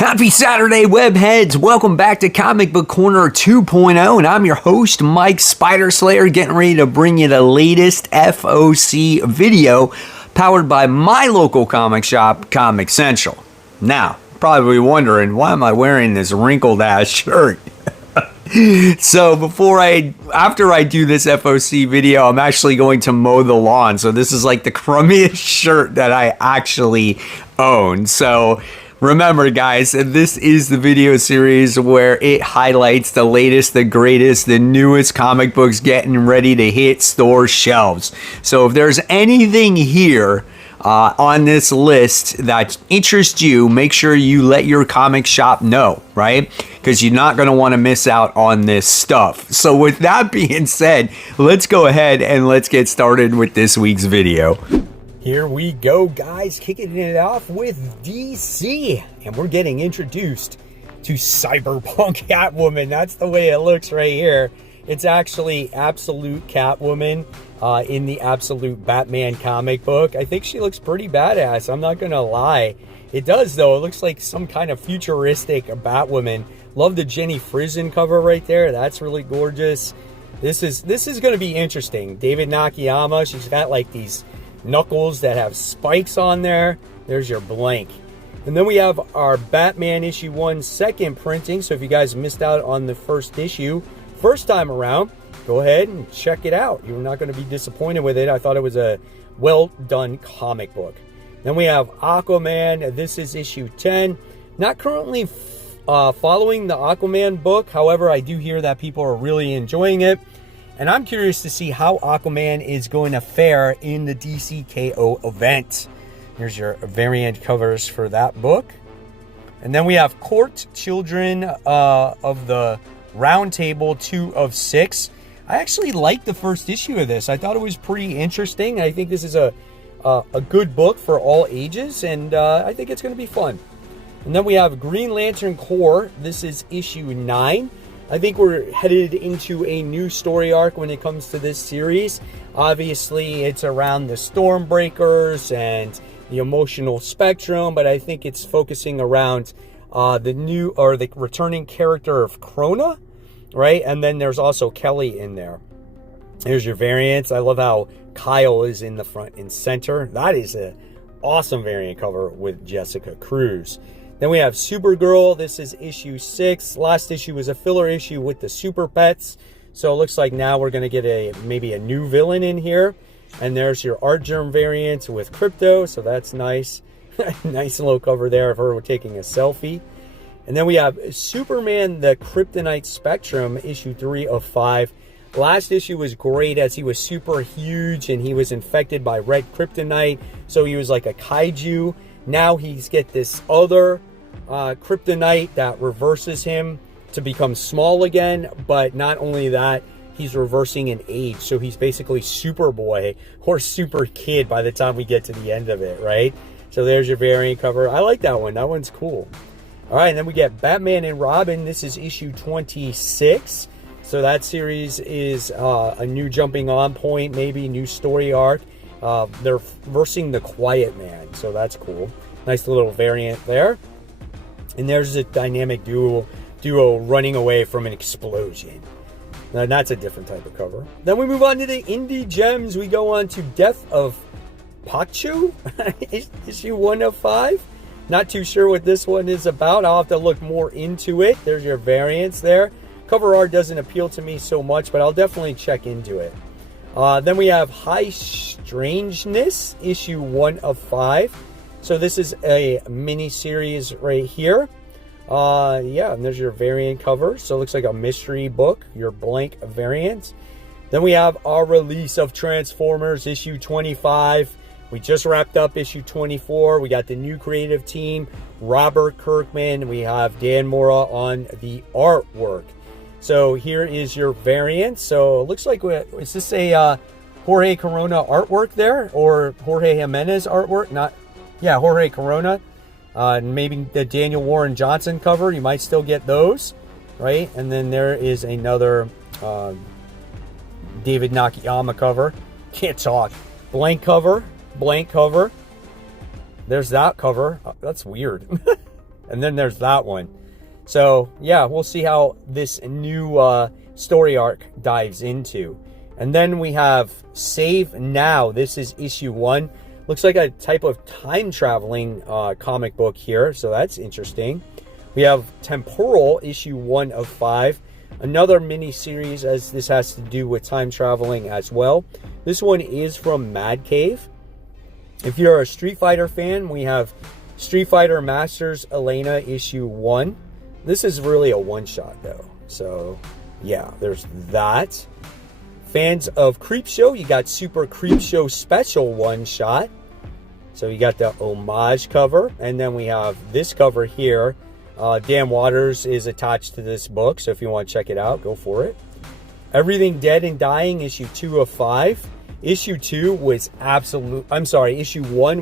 Happy Saturday, webheads! Welcome back to Comic Book Corner 2.0, and I'm your host, Mike Spider Slayer, getting ready to bring you the latest FOC video powered by my local comic shop, Comic Central. Now, probably wondering, why am I wearing this wrinkled-ass shirt? So after I do this FOC video, I'm actually going to mow the lawn. So this is like the crummiest shirt that I actually own. So remember, guys, this is the video series where it highlights the latest, the greatest, the newest comic books getting ready to hit store shelves. So if there's anything here on this list that interests you, make sure you let your comic shop know, right? Because you're not going to want to miss out on this stuff. So with that being said, let's go ahead and let's get started with this week's video. Here we go, guys, kicking it off with DC, and we're getting introduced to Cyberpunk Catwoman. That's the way it looks right here. It's actually Absolute Catwoman in the Absolute Batman comic book. I think she looks pretty badass, I'm not gonna lie. It does, though. It looks like some kind of futuristic Batwoman. Love the Jenny Frison cover right there. That's really gorgeous. This is gonna be interesting. David Nakayama, she's got like these knuckles that have spikes on there. There's your blank. And then we have our Batman issue 1 second printing. So if you guys missed out on the first issue first time around, go ahead and check it out. You're not going to be disappointed with it. I thought it was a well done comic book. Then we have Aquaman. This is issue 10. Not currently following the Aquaman book. However, I do hear that people are really enjoying it. And I'm curious to see how Aquaman is going to fare in the DCKO event. Here's your variant covers for that book. And then we have Court Children of the Round Table 2 of 6. I actually liked the first issue of this. I thought it was pretty interesting. I think this is a good book for all ages, and I think it's going to be fun. And then we have Green Lantern Corps. This is issue 9. I think we're headed into a new story arc when it comes to this series. Obviously, it's around the Stormbreakers and the emotional spectrum, but I think it's focusing around the returning character of Krona, right? And then there's also Kelly in there. Here's your variants. I love how Kyle is in the front and center. That is an awesome variant cover with Jessica Cruz. Then we have Supergirl. This is issue 6. Last issue was a filler issue with the Super Pets. So it looks like now we're going to get maybe a new villain in here. And there's your Art Germ variant with Crypto. So that's nice. Nice little cover there of her taking a selfie. And then we have Superman, the Kryptonite Spectrum, issue 3 of 5. Last issue was great as he was super huge and he was infected by red kryptonite. So he was like a kaiju. Now he's get this other kryptonite that reverses him to become small again. But not only that, he's reversing in age. So he's basically Superboy or Super Kid by the time we get to the end of it, right? So there's your variant cover. I like that one. That one's cool. All right, and then we get Batman and Robin. This is issue 26. So that series is a new jumping on point, maybe new story arc. They're versing the Quiet Man, so that's cool. Nice little variant there. And there's a dynamic duo running away from an explosion. Now, that's a different type of cover. Then we move on to the Indie Gems. We go on to Death of Pachu, issue 1 of 5. Not too sure what this one is about. I'll have to look more into it. There's your variants there. Cover art doesn't appeal to me so much, but I'll definitely check into it. Then we have High Strangeness, issue 1 of 5. So this is a mini series right here. Yeah, and there's your variant cover. So it looks like a mystery book, your blank variant. Then we have our release of Transformers, issue 25. We just wrapped up issue 24. We got the new creative team, Robert Kirkman. We have Dan Mora on the artwork. So here is your variant. So it looks like, is this a Jorge Corona artwork there? Or Jorge Jimenez artwork? Jorge Corona. Maybe the Daniel Warren Johnson cover. You might still get those, right? And then there is another David Nakayama cover. Can't talk. Blank cover. There's that cover. That's weird. And then there's that one. So yeah, we'll see how this new story arc dives into. And then we have Save Now. This is issue 1. Looks like a type of time traveling comic book here, so that's interesting. We have Temporal, issue 1 of 5. Another mini series, as this has to do with time traveling as well. This one is from Mad Cave. If you're a Street Fighter fan, we have Street Fighter Masters Elena issue 1. This is really a one-shot though. So yeah, there's that. Fans of Creepshow, you got Super Creepshow Special one-shot. So you got the homage cover. And then we have this cover here. Dan Waters is attached to this book. So if you want to check it out, go for it. Everything Dead and Dying, issue 2 of 5. Issue 1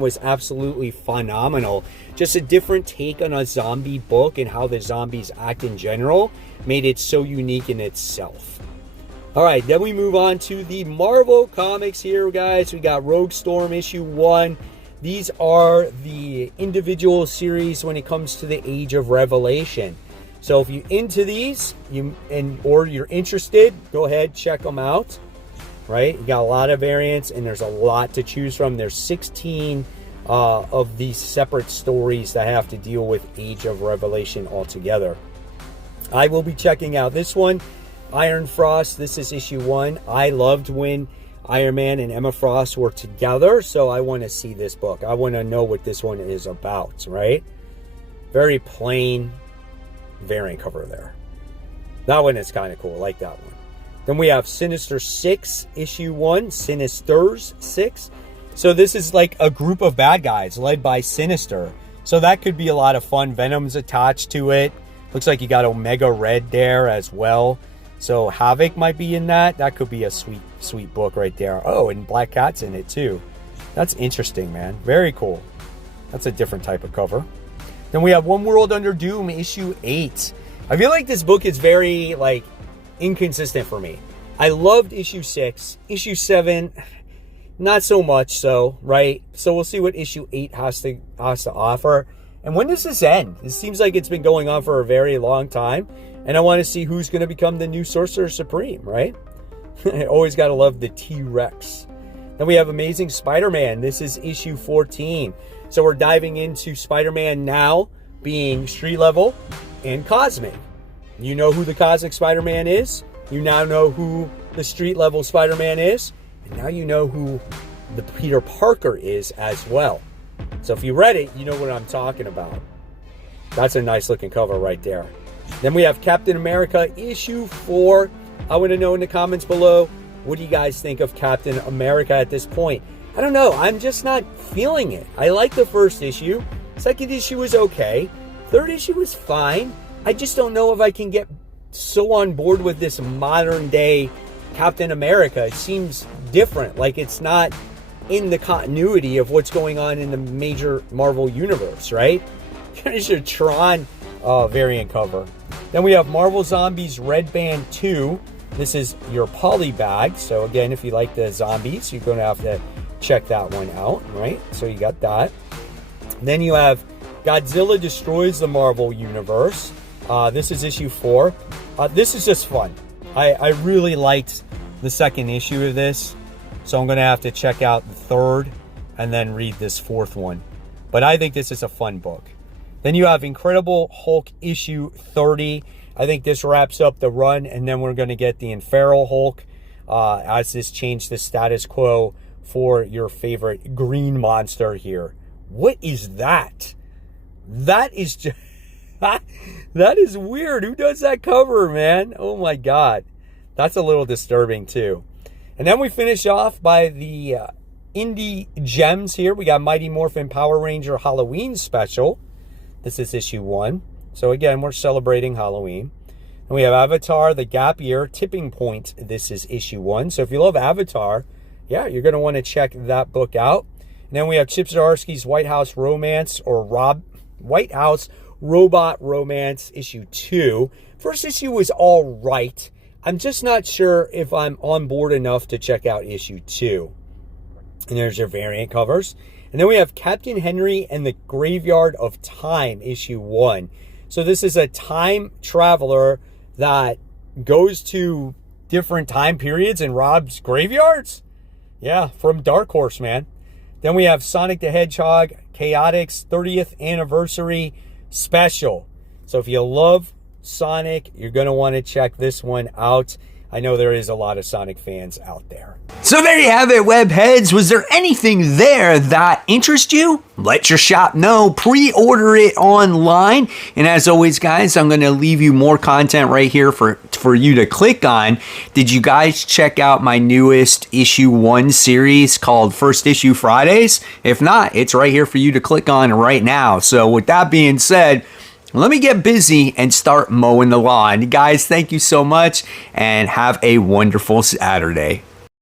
was absolutely phenomenal. Just a different take on a zombie book and how the zombies act in general made it so unique in itself. All right, then we move on to the Marvel Comics here, guys. We got Rogue Storm issue 1. These are the individual series when it comes to the Age of Revelation. So if you're into these or you're interested, go ahead, check them out. Right, you got a lot of variants and there's a lot to choose from. There's 16 of these separate stories that have to deal with Age of Revelation altogether. I will be checking out this one, Iron Frost. This is issue 1. I loved when Iron Man and Emma Frost were together, so I want to see this book. I want to know what this one is about, right? Very plain variant cover there. That one is kind of cool. I like that one. Then we have Sinister 6, issue 1, Sinisters 6. So this is like a group of bad guys led by Sinister. So that could be a lot of fun. Venom's attached to it. Looks like you got Omega Red there as well. So Havoc might be in that. That could be a sweet, sweet book right there. Oh, and Black Cat's in it too. That's interesting, man. Very cool. That's a different type of cover. Then we have One World Under Doom, issue 8. I feel like this book is very, inconsistent for me. I loved issue 6. Issue 7, not so much so, right? So we'll see what issue 8 has to offer. And when does this end? It seems like it's been going on for a very long time. And I want to see who's going to become the new Sorcerer Supreme, right? I always got to love the T-Rex. Then we have Amazing Spider-Man. This is issue 14. So we're diving into Spider-Man now being street level and cosmic. You know who the Cosmic Spider-Man is. You now know who the street level Spider-Man is. And now you know who the Peter Parker is as well. So if you read it, you know what I'm talking about. That's a nice looking cover right there. Then we have Captain America issue 4. I want to know in the comments below, what do you guys think of Captain America at this point? I don't know. I'm just not feeling it. I like the first issue. Second issue was okay. Third issue was fine. I just don't know if I can get so on board with this modern day Captain America. It seems different. Like it's not in the continuity of what's going on in the major Marvel universe, right? Here's your Tron variant cover. Then we have Marvel Zombies Red Band 2. This is your poly bag. So again, if you like the zombies, you're going to have to check that one out, right? So you got that. Then you have Godzilla Destroys the Marvel Universe. This is issue 4. This is just fun. I really liked the second issue of this. So I'm going to have to check out the third and then read this fourth one. But I think this is a fun book. Then you have Incredible Hulk issue 30. I think this wraps up the run. And then we're going to get the Inferno Hulk as this changed the status quo for your favorite green monster here. What is that? That is just... that is weird. Who does that cover, man? Oh my God. That's a little disturbing too. And then we finish off by the indie gems here. We got Mighty Morphin Power Ranger Halloween special. This is issue 1. So again, we're celebrating Halloween. And we have Avatar, The Gap Year, Tipping Point. This is issue 1. So if you love Avatar, yeah, you're going to want to check that book out. And then we have Chip Zdarsky's White House Romance or White House Robot Romance issue 2. First issue was all right. I'm just not sure if I'm on board enough to check out issue 2. And there's your variant covers. And And then we have Captain Henry and the Graveyard of Time, issue 1. So this is a time traveler that goes to different time periods and robs graveyards. Yeah, from Dark Horse, man. Then we have Sonic the Hedgehog, Chaotix 30th Anniversary Special. So if you love Sonic, you're going to want to check this one out. I know there is a lot of Sonic fans out there. So there you have it, webheads. Was there anything there that interests you? Let your shop know. Pre-order it online. And as always, guys, I'm going to leave you more content right here for you to click on. Did you guys check out my newest issue 1 series called First Issue Fridays? If not, it's right here for you to click on right now. So with that being said, let me get busy and start mowing the lawn. Guys, thank you so much and have a wonderful Saturday.